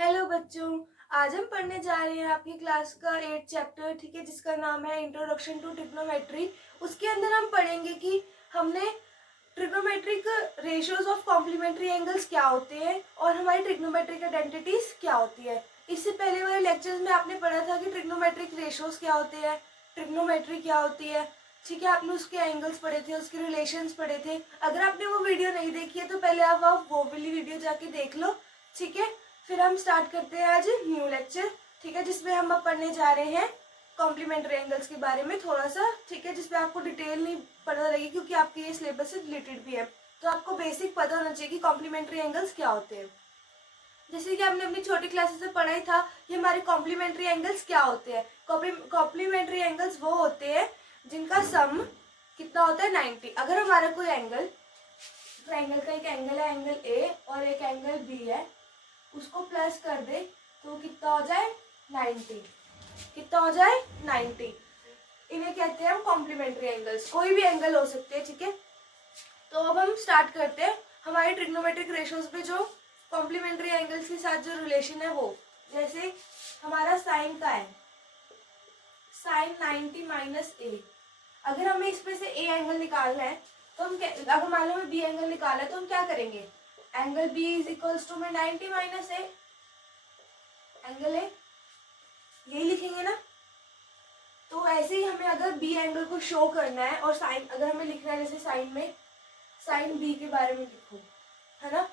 Hello बच्चों, आज हम पढ़ने जा रहे हैं आपकी क्लास का 8 चैप्टर, ठीक है, जिसका नाम है इंट्रोडक्शन टू ट्रिग्नोमेट्री। उसके अंदर हम पढ़ेंगे कि हमने trigonometric ratios of complementary angles क्या होते हैं और हमारी ट्रिग्नोमेट्रिक आइडेंटिटीज क्या होती है। इससे पहले वाले लेक्चर्स में आपने पढ़ा था कि ट्रिग्नोमेट्रिक रेशियोज क्या होते हैं, ट्रिग्नोमेट्री क्या होती है, ठीक है। आपने उसके एंगल्स पढ़े थे, उसके रिलेशंस पढ़े थे। अगर आपने वो वीडियो नहीं देखी है तो पहले आप वो वाली वीडियो जाके देख लो, ठीक है। फिर हम स्टार्ट करते हैं आज न्यू लेक्चर, ठीक है, जिसमें हम अब पढ़ने जा रहे हैं कॉम्प्लीमेंट्री एंगल्स के बारे में थोड़ा सा, ठीक है, जिसमें आपको डिटेल नहीं पता लगेगी क्योंकि आपके ये सिलेबस से रिलेटेड भी है। तो आपको बेसिक पता होना चाहिए कि कॉम्प्लीमेंट्री एंगल्स क्या होते हैं। जैसे कि आपने अपनी छोटी क्लासेस में पढ़ा ही था कि हमारे कॉम्प्लीमेंट्री एंगल्स क्या होते हैं। कॉम्प्लीमेंट्री एंगल्स वो होते हैं जिनका सम कितना होता है 90। अगर हमारा कोई एंगल, तो एंगल का एक एंगल है एंगल ए और एक एंगल बी है, उसको प्लस कर दे तो कितना हो जाए 90। कितना हो जाए 90। इन्हें कहते हैं हम कॉम्प्लीमेंट्री एंगल्स। कोई भी एंगल हो सकते हैं, ठीक है। तो अब हम स्टार्ट करते हैं हमारे ट्रिग्नोमेट्रिक रेशियोज पे जो कॉम्प्लीमेंट्री एंगल्स के साथ जो रिलेशन है वो। जैसे हमारा साइन का है, साइन 90 माइनस ए। अगर हमें इसमें से ए एंगल निकालना है तो हम अगर मान लो हमें बी एंगल निकालना है तो हम क्या करेंगे, angle B is equals to में 90 माइनस ए एंगल ए, यही लिखेंगे ना। तो ऐसे ही हमें अगर बी एंगल को शो करना है और साइन अगर हमें लिखना है, जैसे साइन में साइन बी के बारे में लिखो, है ना।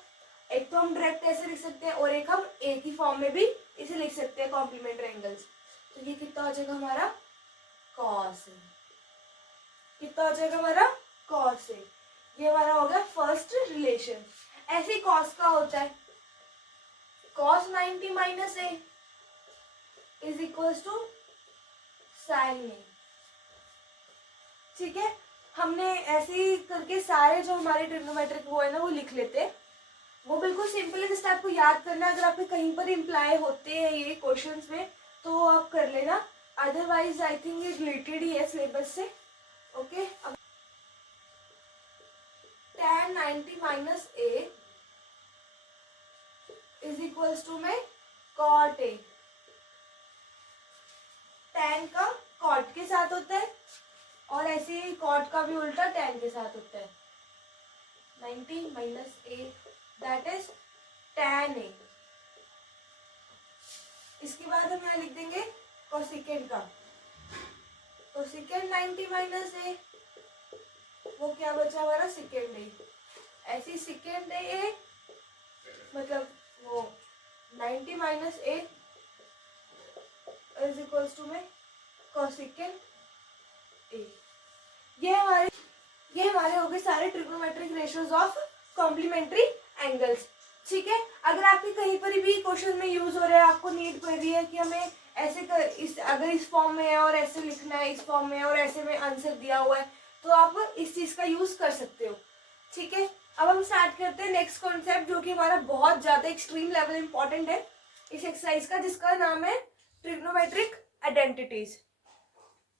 एक तो हम डायरेक्ट ऐसे लिख सकते हैं और एक हम ए की फॉर्म में भी इसे लिख सकते हैं कॉम्प्लीमेंट्री एंगल्स। तो ये कितना हो जाएगा हमारा कॉस ए। कितना हो जाएगा हमारा कॉस ए। ये हमारा हो गया फर्स्ट रिलेशन। ऐसे ही कॉस का होता है, cos 90 minus A is equals to sine A, ठीक है। हमने ऐसे ही करके सारे जो हमारे ट्रिग्नोमेट्रिक वो है ना वो लिख लेते हैं। वो बिल्कुल सिंपल है, जस्ट आपको याद करना है। अगर आपके कहीं पर इम्प्लाई होते हैं ये क्वेश्चंस में तो आप कर लेना, अदरवाइज आई थिंक ये रिलेटेड ही है सिलेबस से। ओके, अब tan 90 minus A is equals to में cot ए। tan का cot के साथ होता है और ऐसे ही cot का भी उल्टा tan के साथ होता है। 90 minus A that is tan ए। इसके बाद हम यहाँ लिख देंगे कोसिकेंड का, कोसिकेंड 90 माइनस ए, वो क्या बचा हमारा सेकेंड ए। ऐसे ही सेकेंड ए मतलब वो 90 minus A is equals to में कोसिकेंड ए। ये हमारे हो गए सारे trigonometric ratios of complementary angles, ठीक है। अगर आपके कहीं पर भी क्वेश्चन में यूज हो रहा है, आपको नीड पड़ रही है कि हमें ऐसे अगर इस फॉर्म में है और ऐसे लिखना है, इस फॉर्म में और ऐसे में आंसर दिया हुआ है, तो आप इस चीज का यूज कर सकते हो, ठीक है। अब हम स्टार्ट करते हैं नेक्स्ट कॉन्सेप्ट जो कि हमारा बहुत ज्यादा एक्सट्रीम लेवल इंपॉर्टेंट है इस एक्सरसाइज का, जिसका नाम है ट्रिग्नोमेट्रिक आइडेंटिटीज।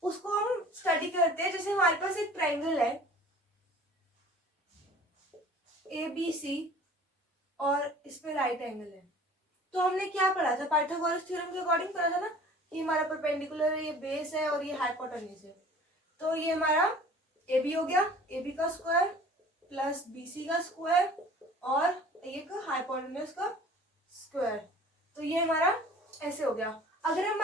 उसको हम स्टडी करते हैं। जैसे हमारे पास एक ट्राइंगल है ABC और इस पे राइट एंगल है। तो हमने क्या पढ़ा था, पाइथागोरस थ्योरम के अकॉर्डिंग पढ़ा था ना, ये हमारा परपेंडिकुलर है, ये बेस है और ये हाइपोटेन्यूज है। तो ये हमारा AB हो गया, AB का स्क्वायर प्लस BC का स्क्वायर और एक हाइपोटेन्यूज का स्क्वायर। तो ये हमारा ऐसे हो गया। अगर हम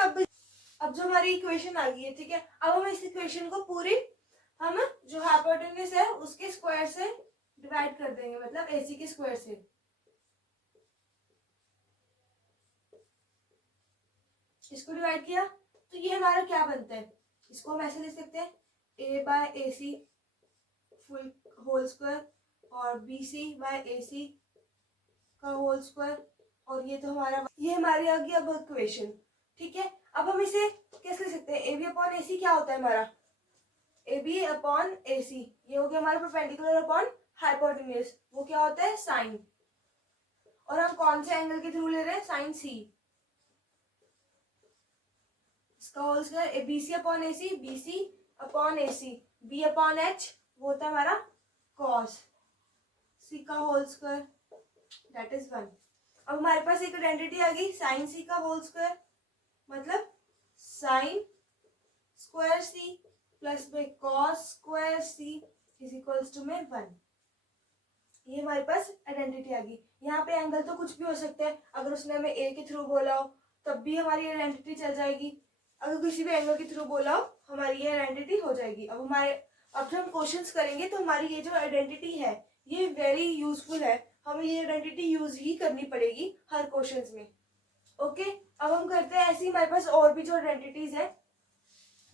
अब जो हमारी इक्वेशन आ गई है, ठीक है, अब हम इस इक्वेशन को पूरी हम जो हाइपोटेन्यूज है उसके स्क्वायर से डिवाइड कर देंगे, मतलब AC के स्क्वायर से। इसको डिवाइड किया तो ये हमारा क्या बनता है, इसको हम ऐसे लिख सकते हैं A/AC फुल होल स्क्वायर और BC/AC का होल स्क्वायर। और ये तो हमारा, ये हमारी आ गई अब इक्वेशन, ठीक है। अब हम इसे कैसे लिख सकते हैं, AB/AC क्या होता है हमारा, AB/AC, ये हो गया हमारा परपेंडिकुलर अपॉन हाइपोटेन्यूज, वो क्या होता है साइन। और हम कौन से एंगल के थ्रू ले रहे हैं, साइन C। इसका whole square BC/AC, BC/AC, B/H वो होता है हमारा cos C का होल स्क्वायर, दैट इज 1। अब हमारे पास एक आइडेंटिटी आ गई साइन सी का होल स्क्वायर, मतलब साइन स्क्वायर सी प्लस में cos square C is equals to में 1। ये हमारे पास आइडेंटिटी आ गई। यहाँ पे एंगल तो कुछ भी हो सकता है, अगर उसने हमें ए के थ्रू बोला हो तब भी हमारी आइडेंटिटी चल जाएगी, अगर किसी भी एंगल के थ्रू बोला हो हमारी ये आइडेंटिटी हो जाएगी। अब हम क्वेश्चंस करेंगे तो हमारी ये जो आइडेंटिटी है ये वेरी यूजफुल है, हमें ये आइडेंटिटी यूज ही करनी पड़ेगी हर क्वेश्चंस में। ओके, अब हम करते हैं ऐसी हमारे पास और भी जो आइडेंटिटीज है,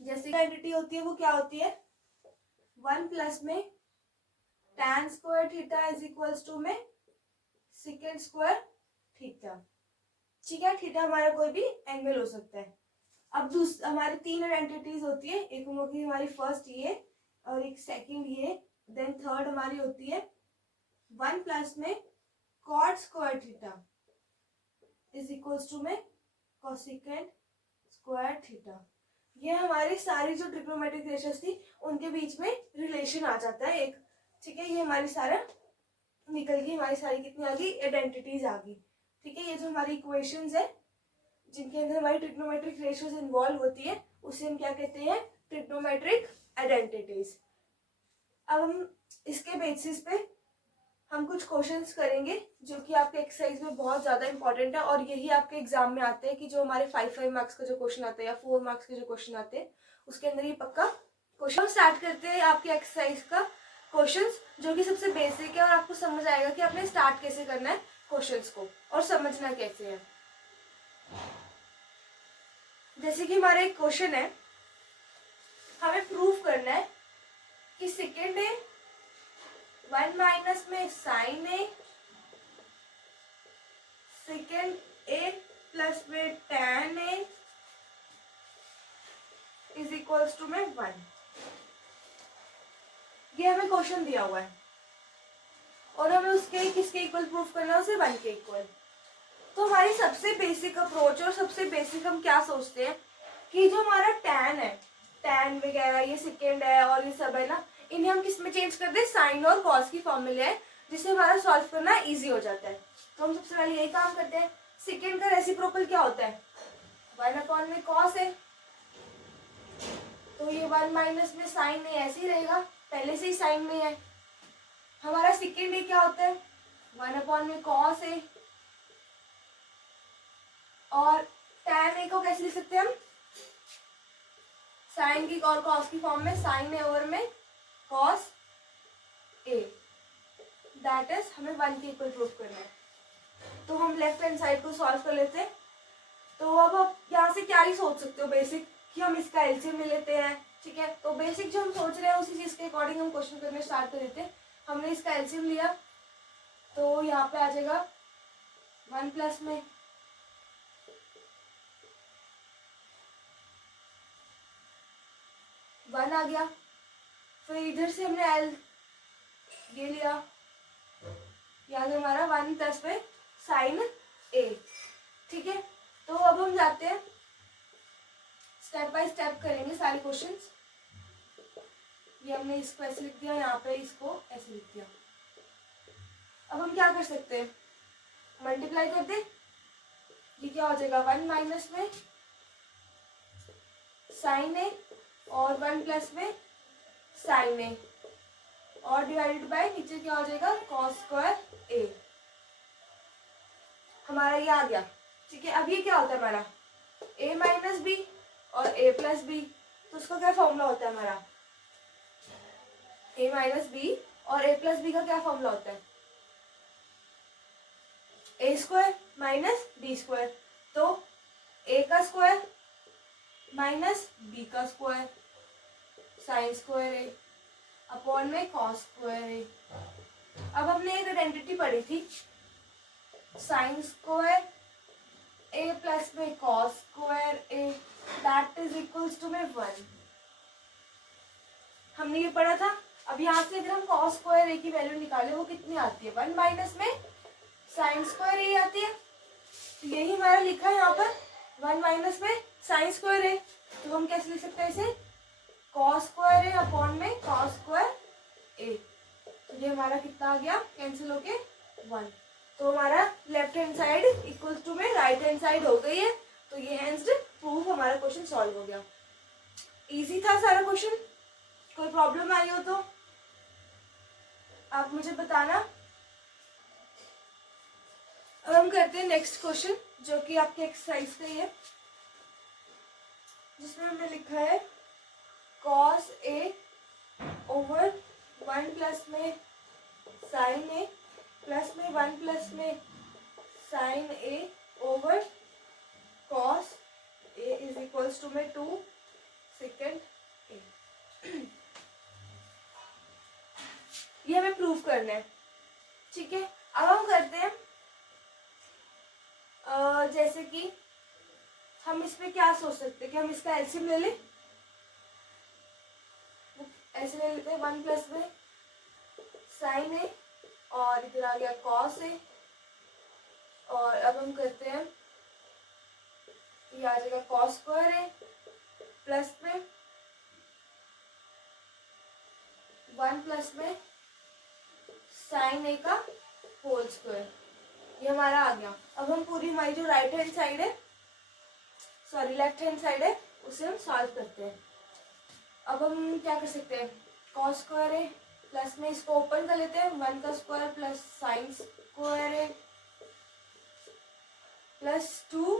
जैसे आइडेंटिटी होती है वो क्या होती है 1 प्लस में tan square theta is equals to में सेकेंड स्क्वायर थीटा। ठीक है, थीटा हमारा कोई भी एंगल हो सकता है। अब हमारी 3 आइडेंटिटीज होती है, एक होगी हमारी फर्स्ट ये और एक सेकंड ये, देन थर्ड हमारी होती है 1 प्लस में cot square theta is equals to में कोसेकेंट स्क्वायर थीटा। ये हमारी सारी जो ट्रिग्नोमेट्रिक रेशियोज थी उनके बीच में रिलेशन आ जाता है एक। ठीक है, ये हमारी सारा निकल गई, हमारी सारी कितनी आ गई आइडेंटिटीज आ गई। ठीक है, ये जो हमारी इक्वेशंस है जिनके अंदर हमारी ट्रिग्नोमेट्रिक रेशियोज इन्वॉल्व होती है उसे हम क्या कहते हैं ट्रिग्नोमेट्रिक आइडेंटिटीज। अब हम इसके बेसिस पे हम कुछ क्वेश्चंस करेंगे जो कि आपके एक्सरसाइज में बहुत ज्यादा इंपॉर्टेंट है और यही आपके एग्जाम में आते हैं कि जो हमारे 5 मार्क्स का जो क्वेश्चन आता है या 4 मार्क्स के जो क्वेश्चन आते हैं उसके अंदर ये पक्का क्वेश्चन। स्टार्ट करते हैं आपके एक्सरसाइज का क्वेश्चंस जो कि सबसे बेसिक है और आपको समझ आएगा कि आपने स्टार्ट कैसे करना है क्वेश्चंस को और समझना कैसे है। जैसे कि हमारा एक क्वेश्चन है, हमें प्रूव करना है कि सेकेंड है 1 माइनस में sine A secant A plus में tan A is equals to में 1। ये हमें क्वेश्चन दिया हुआ है और हमें उसके किसके इक्वल प्रूफ करना है, उसे 1 के इक्वल। तो हमारी सबसे बेसिक अप्रोच और सबसे बेसिक हम क्या सोचते हैं कि जो हमारा टैन है, टैन वगैरह ये सेकेंड है और ये सब है ना, इन्हें हम किस में चेंज कर दे साइन और कॉस की फॉर्मूले है जिससे हमारा सॉल्व करना इजी हो जाता है। तो हम सबसे पहले यही काम करते हैं। सेकेंड का रेसिप्रोकल क्या होता है 1 अपॉन में कॉस है, तो ये 1 माइनस में साइन है ऐसे ही रहेगा, पहले से ही साइन में है। हमारा सेकेंड ए क्या होता है 1 अपॉन में कॉस है और टैन ए को कैसे लिख सकते हैं हम साइन की और कॉस की फॉर्म में, साइन ए ओवर में कॉस ए, दैट इज हमें 1 के इक्वल प्रूफ करना है। तो हम लेफ्ट हैंड साइड को सॉल्व कर लेते हैं। तो अब आप यहाँ से क्या ही सोच सकते हो बेसिक कि हम इसका एलसीएम ले लेते हैं। ठीक है, तो बेसिक जो हम सोच रहे हैं उसी चीज के अकॉर्डिंग हम क्वेश्चन करने स्टार्ट कर देते हैं। हमने इसका एलसीएम लिया तो यहाँ पे आ जाएगा 1 प्लस में वन आ गया, फिर इधर से हमने एल ये लिया, यहाँ से हमारा 1 प्लस में साइन ए। ठीक है, तो अब हम जाते हैं स्टेप बाय स्टेप करेंगे सारे क्वेश्चंस। ये हमने इसको ऐसे लिख दिया, यहाँ पे इसको ऐसे लिख दिया। अब हम क्या कर सकते हैं मल्टीप्लाई कर दे, ये क्या हो जाएगा 1 माइनस में साइन ए और 1 प्लस में साइन ए और डिवाइडेड बाय नीचे क्या हो जाएगा कॉस स्क्वायर ए। हमारा ये आ गया। ठीक है, अब ये क्या होता है हमारा a माइनस बी और a प्लस बी, तो उसका क्या फॉर्मूला होता है हमारा a माइनस बी और a प्लस बी का क्या फॉर्मूला होता है a square minus B square. तो a का स्क्वायर माइनस b का square sine square A upon में कॉस स्क्वायर ए। अब हमने एक आइडेंटिटी पढ़ी थी साइन स्क्वायर ए प्लस में cos square A that is equals to में 1। हमने ये पढ़ा था। अब यहाँ से अगर हम कॉस स्क्वायर ए की वैल्यू निकालें वो कितनी आती है 1 माइनस में साइन स्क्वायर ए आती है। तो यही हमारा लिखा है यहाँ पर 1 माइनस में साइन स्क्वायर ए, तो हम कैसे लिख सकते हैं इसे कॉस स्क्वायर ए अपॉन में कॉस स्क्वायर ए। तो ये हमारा कितना आ गया कैंसिल होके 1। तो हमारा left hand side equal to में राइट हैंड साइड हो गई है। तो ये हैंस प्रूफ हमारा क्वेश्चन सॉल्व हो गया। इजी था सारा क्वेश्चन। कोई प्रॉब्लम आई हो तो आप मुझे बताना। अब हम करते हैं नेक्स्ट क्वेश्चन, जो कि आपके एक्सरसाइज का ही है, जिसमें हमने लिखा है cos a ओवर 1 प्लस में sin a प्लस में 1 प्लस में sin a over cos a is equals to में 2 सेकेंड a। ये हमें प्रूव करना है, ठीक है। अब हम करते हैं जैसे कि हम इसमें क्या सोच सकते हैं कि हम इसका एलसीएम ले लें। ऐसे ले लेते हैं 1 प्लस में साइन ए और इधर आ गया कॉस ए, और अब हम करते हैं ये आ जाएगा कॉस स्क्वायर ए प्लस में 1 प्लस में साइन ए का होल स्क्वायर। ये हमारा आ गया। अब हम पूरी हमारी जो राइट हैंड साइड है, सॉरी लेफ्ट हैंड साइड है, उसे हम सॉल्व करते हैं। अब हम क्या कर सकते हैं, कॉस स्क्वायर है प्लस में इसको ओपन कर लेते हैं 1 का स्क्वायर प्लस साइन स्क्वायर है प्लस 2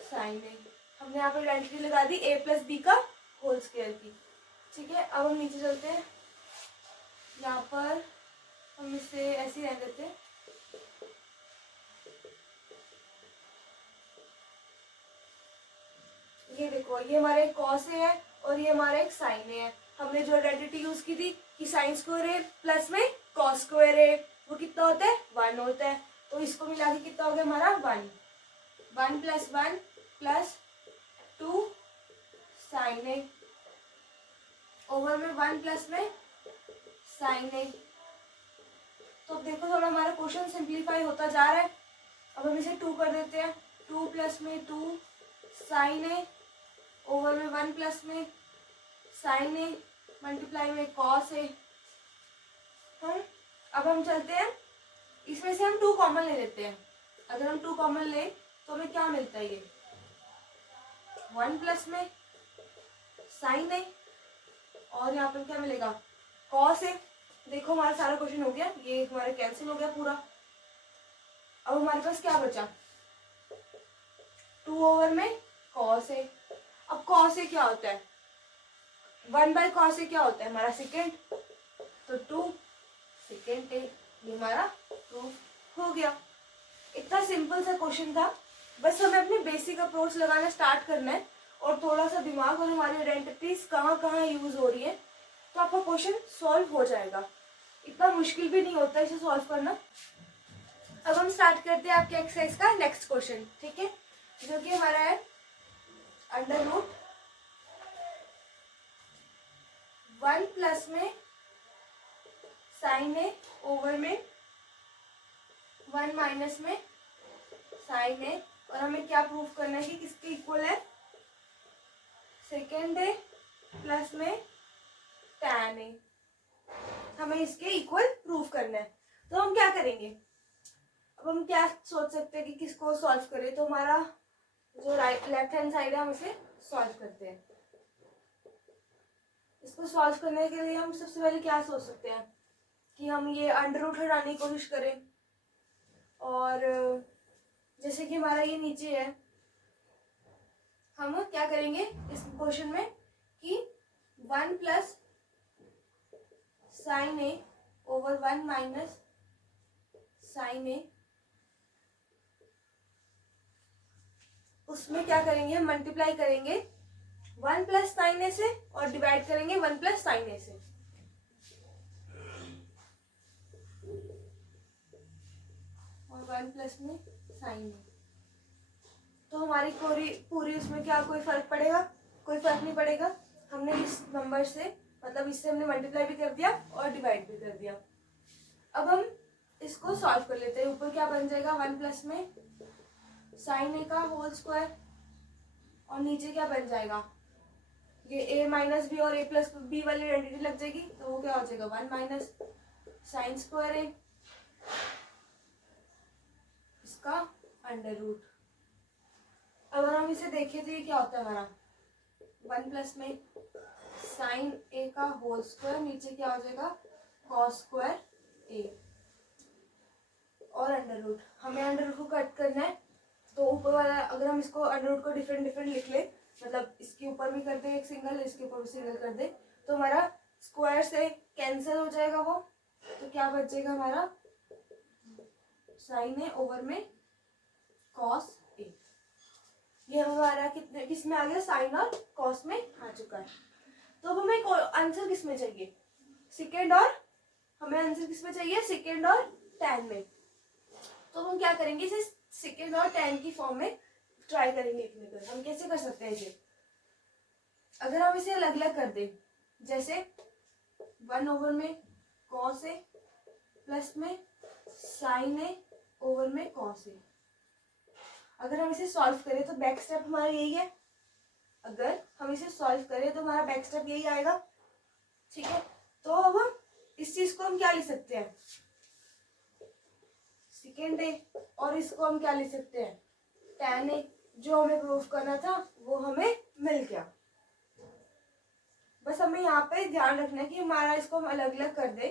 साइन है। हमने यहाँ पर आइडेंटिटी लगा दी a प्लस बी का होल स्क्वायर की, ठीक है। अब हम नीचे चलते हैं, यहाँ पर हम इसे ऐसे ही रह देते हैं। ये देखो, ये हमारा एक कॉस है और ये हमारा एक साइन है। हमने जो आइडेंटिटी यूज की थी कि साइन स्क्वायर है प्लस में कॉस स्क्वायर है, वो कितना होता है 1 होता है। तो इसको मिला के कितना हो गया हमारा 1 प्लस 1 प्लस 2 साइन है ओवर में 1 प्लस में साइन है। तो देखो थोड़ा हमारा क्वेश्चन सिंप्लीफाई होता जा रहा है। अब हम इसे 2 कर देते हैं, 2 प्लस में 2 साइन है ओवर में 1 प्लस में साइन है मल्टीप्लाई में कॉस है। अब हम चलते हैं, इसमें से हम 2 कॉमन ले लेते हैं। अगर हम 2 कॉमन लें तो हमें क्या मिलता है, ये 1 प्लस में साइन है और यहाँ पर क्या मिलेगा कॉस है। देखो हमारा सारा क्वेश्चन हो गया, ये हमारा कैंसिल हो गया पूरा। अब हमारे पास क्या बचा, 2 ओवर में कॉस है। अब कॉस ए क्या होता है, 1 बाय कॉस ए क्या होता है हमारा सेकेंड, तो 2 सेकेंड ए। ये हमारा प्रूफ हो गया। इतना सिंपल सा क्वेश्चन था, बस हमें अपने बेसिक अप्रोच लगाना स्टार्ट करना है और थोड़ा सा दिमाग और हमारी आइडेंटिटीज कहाँ कहाँ यूज हो रही है, तो आपका क्वेश्चन सॉल्व हो जाएगा। इतना मुश्किल भी नहीं होता इसे सॉल्व करना। अब हम स्टार्ट करते हैं आपके एक्सरसाइज का नेक्स्ट क्वेश्चन, ठीक है, जो कि हमारा है अंडर रूट 1 प्लस में साइन ए ओवर में 1 माइनस में साइन ए, और हमें क्या प्रूफ करना है कि किसके इक्वल है, सेकेंड ए प्लस में tan ए। हमें इसके इक्वल प्रूफ करना है। तो हम क्या करेंगे, अब हम क्या सोच सकते हैं कि किसको सॉल्व करें। तो हमारा जो लेफ्ट हैंड साइड है हम इसे सॉल्व करते हैं। इसको सॉल्व करने के लिए हम सबसे पहले क्या सोच सकते हैं कि हम ये अंडर रूट हटाने की कोशिश करें, और जैसे कि हमारा ये नीचे है, हम क्या करेंगे इस क्वेश्चन में कि 1 प्लस साइन ए ओवर 1 माइनस साइन ए, उसमें क्या करेंगे हम मल्टीप्लाई करेंगे 1 प्लस साइन ए से और डिवाइड करेंगे 1 प्लस साइन ए से। और 1 प्लस में साइन ए, तो हमारी पूरी उसमें क्या कोई फर्क पड़ेगा, कोई फर्क नहीं पड़ेगा। हमने इस नंबर से मतलब इससे हमने मल्टीप्लाई भी कर दिया और डिवाइड भी कर दिया। अब हम इसको सॉल्व कर लेते हैं। ऊपर क्या बन जाएगा 1 प्लस में साइन ए का होल स्क्वायर, और नीचे क्या बन जाएगा, ये a माइनस बी और a प्लस बी वाली आइडेंटिटी लग जाएगी, तो वो क्या हो जाएगा 1 माइनस साइन स्क्वायर ए। इसका अंडर रूट। अगर हम इसे देखें तो ये क्या होता है हमारा 1 प्लस में साइन ए का होल स्क्वायर, नीचे क्या हो जाएगा कॉस स्क्वायर ए और अंडर रूट। हमें अंडर रूट को कट करना है, तो ऊपर वाला अगर हम इसको अंडर रूट को डिफरेंट डिफरेंट लिख ले, मतलब इसके ऊपर भी कर दे एक सिंगल, इसके ऊपर भी सिंगल कर दे, तो हमारा स्क्वायर से कैंसिल हो जाएगा वो। तो क्या बचेगा हमारा साइन ए ओवर में कॉस ए। ये हमारा कितने किस में आ गया, साइन और कॉस में आ चुका है। तो अब हमें आंसर किस में चाहिए, सेकेंड और हमें आंसर किस में चाहिए, सेकेंड और tan में। तो हम क्या करेंगे, इसे सेकेंड और tan की फॉर्म में ट्राई करेंगे लिखने का। हम कैसे कर सकते हैं इसे, अगर हम इसे अलग अलग कर दें, जैसे 1 ओवर में कॉस ए प्लस में साइन ए ओवर में कॉस ए। अगर हम इसे सॉल्व करें तो बैक स्टेप हमारा यही है, अगर हम इसे सॉल्व करें तो हमारा बैक स्टेप यही आएगा, ठीक है। तो अब हम इस चीज को हम क्या लिख सकते हैं, सेकेंड ए, और इसको हम क्या लिख सकते हैं tan ए। जो हमें प्रूफ करना था वो हमें मिल गया। बस हमें यहाँ पे ध्यान रखना है कि हमारा इसको हम अलग अलग कर दे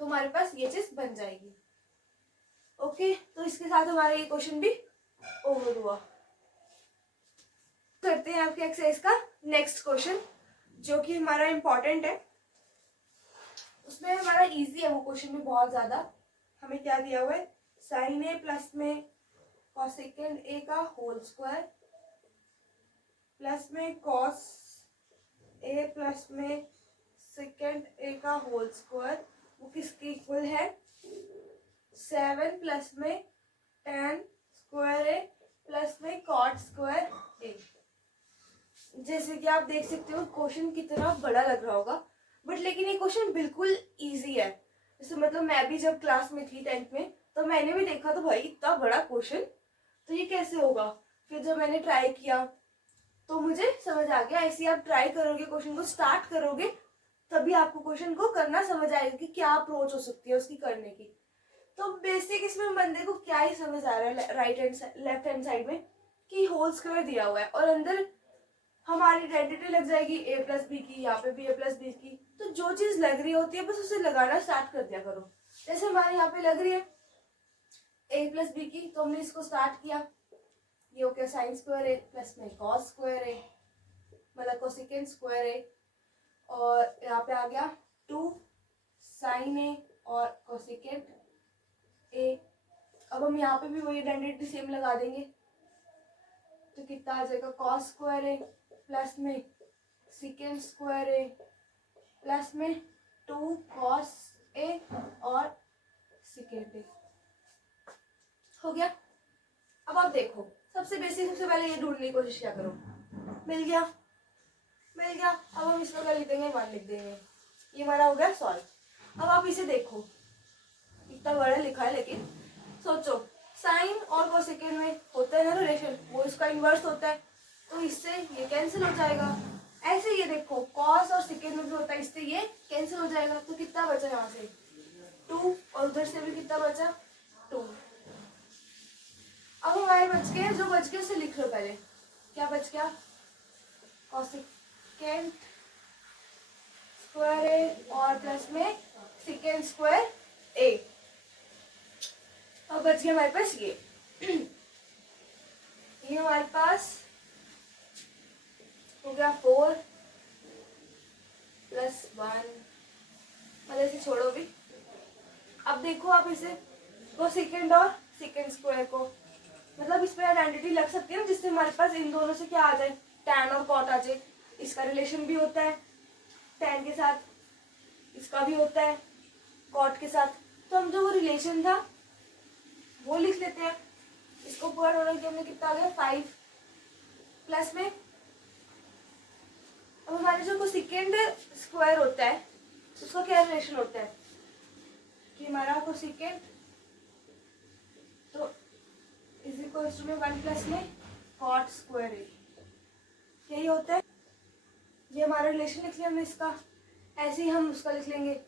तो हमारे पास ये चीज बन जाएगी। ओके, तो इसके साथ हमारा ये क्वेश्चन भी ओवर हुआ। करते हैं आपके एक्सरसाइज का नेक्स्ट क्वेश्चन, जो कि हमारा इम्पोर्टेंट है। उसमें हमारा इजी है वो क्वेश्चन भी बहुत ज्यादा। हमें क्या दिया हुआ है, साइन ए प्लस में कॉसेकेंड ए का होल स्क्वायर प्लस में कॉस ए प्लस में सेकेंड ए का होल स्क्वायर, वो किसके इक्वल है 7 प्लस में tan स्क्वायर ए प्लस में कॉट स्क्वायर ए। जैसे कि आप देख सकते हो क्वेश्चन कितना बड़ा लग रहा होगा, बट लेकिन ये क्वेश्चन बिल्कुल इजी है। जैसे मतलब मैं भी जब क्लास में थी 10th में, तो मैंने भी देखा तो भाई इतना बड़ा क्वेश्चन, तो ये कैसे होगा। फिर जब मैंने ट्राई किया तो मुझे समझ आ गया। ऐसे आप ट्राई करोगे, क्वेश्चन को स्टार्ट करोगे, तभी आपको क्वेश्चन को करना समझ आएगा कि क्या अप्रोच हो सकती है उसकी करने की। तो बेसिक इसमें बंदे को क्या ही समझ आ रहा है right hand left hand side में कि होल स्क्वायर दिया हुआ है और अंदर हमारी आइडेंटिटी लग जाएगी a प्लस बी की, यहाँ पे भी a प्लस बी की। तो जो चीज लग रही होती है बस उसे लगाना स्टार्ट कर दिया करो। जैसे हमारे यहाँ पे लग रही है a प्लस बी की, तो हमने इसको स्टार्ट किया, ये हो गया साइन स्क्वायर ए प्लस में कॉस स्क्वायर ए मतलब कोसेकेंड स्क्वायर ए, और यहाँ पे आ गया 2 साइन ए और कोसेकेंड ए। अब हम यहाँ पे भी वही आइडेंटिटी सेम लगा देंगे, तो कितना आ जाएगा कॉस स्क्वायर ए प्लस में सेकेंड स्क्वायर ए प्लस में 2 कॉस ए और सेकेंड ए। हो गया। अब आप देखो, सबसे बेसिक सबसे पहले ये ढूंढने की कोशिश क्या करो, मिल गया मिल गया। अब हम इसमें क्या लिख देंगे 1 लिख देंगे, ये हमारा हो गया सॉल्व। अब आप इसे देखो, इतना बड़ा लिखा है, लेकिन सोचो साइन और कोसेकेंड में होता है ना रिलेशन, वो इसका इन्वर्स होता है, तो इससे ये कैंसिल हो जाएगा। ऐसे ये देखो कॉस और सेकेंड में भी होता है, इससे ये कैंसिल हो जाएगा। तो कितना बचा यहाँ से 2, और उधर से भी कितना बचा 2। अब हमारे बच गए, जो बच गया उसे लिख लो पहले। क्या बच गया, कोसेकेंड स्क्वायर ए और प्लस में सेकेंड स्क्वायर ए। अब बच गया हमारे पास ये हमारे पास हो गया 4 प्लस 1, मतलब इसे छोड़ो भी। अब देखो आप इसे कोसेकेंड और सेकेंड स्क्वायर को, मतलब इसमें आइडेंटिटी लग सकती है ना, जिससे हमारे पास इन दोनों से क्या आ जाए tan और cot आ जाए। इसका रिलेशन भी होता है tan के साथ, इसका भी होता है cot के साथ। तो हम जो वो रिलेशन था वो लिख लेते हैं। इसको पूरा टोटल किया हमने, कितना आ गया 5 प्लस में। अब हमारे जो कोसेकेंड स्क्वायर होता है उसका क्या रिलेशन होता है कि हमारा कोसेकेंड तो इज इक्वल टू में 1 प्लस में कॉट स्क्वायर ए, यही होता है। ये हमारा रिलेशन लिख लिया हमने इसका। ऐसे ही हम उसका लिख लेंगे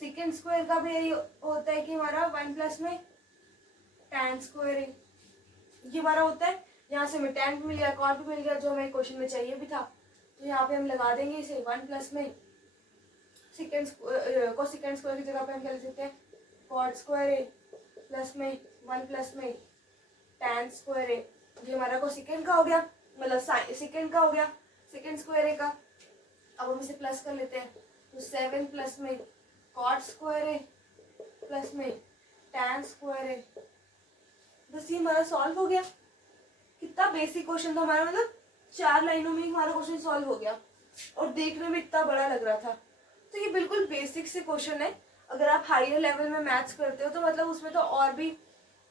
सेकेंड स्क्वायर का भी यही होता है कि हमारा 1 प्लस में tan स्क्वायर है, ये हमारा होता है। यहाँ से हमें tan भी मिल गया, cot भी मिल गया, जो हमें क्वेश्चन में चाहिए भी था। तो यहाँ पे हम लगा देंगे इसे 1 प्लस में सेकेंड स्क्वायर की जगह पे हम क्या लिख सकते हैं, cot स्क्वायर है प्लस में 1 प्लस में tan स्क्वायर है। ये हमारा कोसेकेंड का हो गया, मतलब सेकेंड का हो गया, सेकेंड स्क्वायर का। अब हम इसे प्लस कर लेते हैं, तो 7 प्लस में cot स्क्वायर है प्लस में tan स्क्वायर है। बस ये हमारा सॉल्व हो गया। कितना बेसिक क्वेश्चन था हमारा, मतलब 4 लाइनों में हमारा क्वेश्चन सॉल्व हो गया और देखने में इतना बड़ा लग रहा था। तो ये बिल्कुल बेसिक से क्वेश्चन है। अगर आप हायर लेवल में मैथ्स करते हो तो मतलब उसमें तो और भी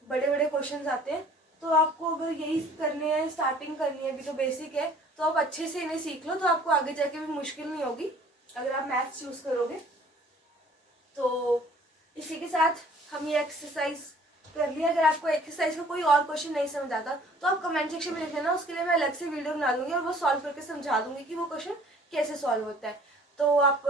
बड़े बड़े क्वेश्चन आते हैं। तो आपको अगर यही करने हैं, स्टार्टिंग करनी है, अभी तो बेसिक है, तो आप अच्छे से इन्हें सीख लो, तो आपको आगे जाके भी मुश्किल नहीं होगी अगर आप मैथ्स चूज करोगे। तो इसी के साथ हम ये एक्सरसाइज कर लिया। अगर आपको एक्सरसाइज का कोई और क्वेश्चन नहीं समझ आता तो आप कमेंट सेक्शन में लिख लेना, उसके लिए मैं अलग से वीडियो बना दूंगी और वो सॉल्व करके समझा दूंगी कि वो क्वेश्चन कैसे सॉल्व होता है। तो आप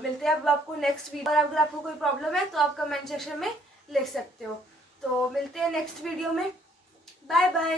मिलते हैं अब आपको नेक्स्ट वीडियो। और अगर आपको कोई प्रॉब्लम है तो आप कमेंट सेक्शन में लिख सकते हो। तो मिलते हैं नेक्स्ट वीडियो में। Bye bye.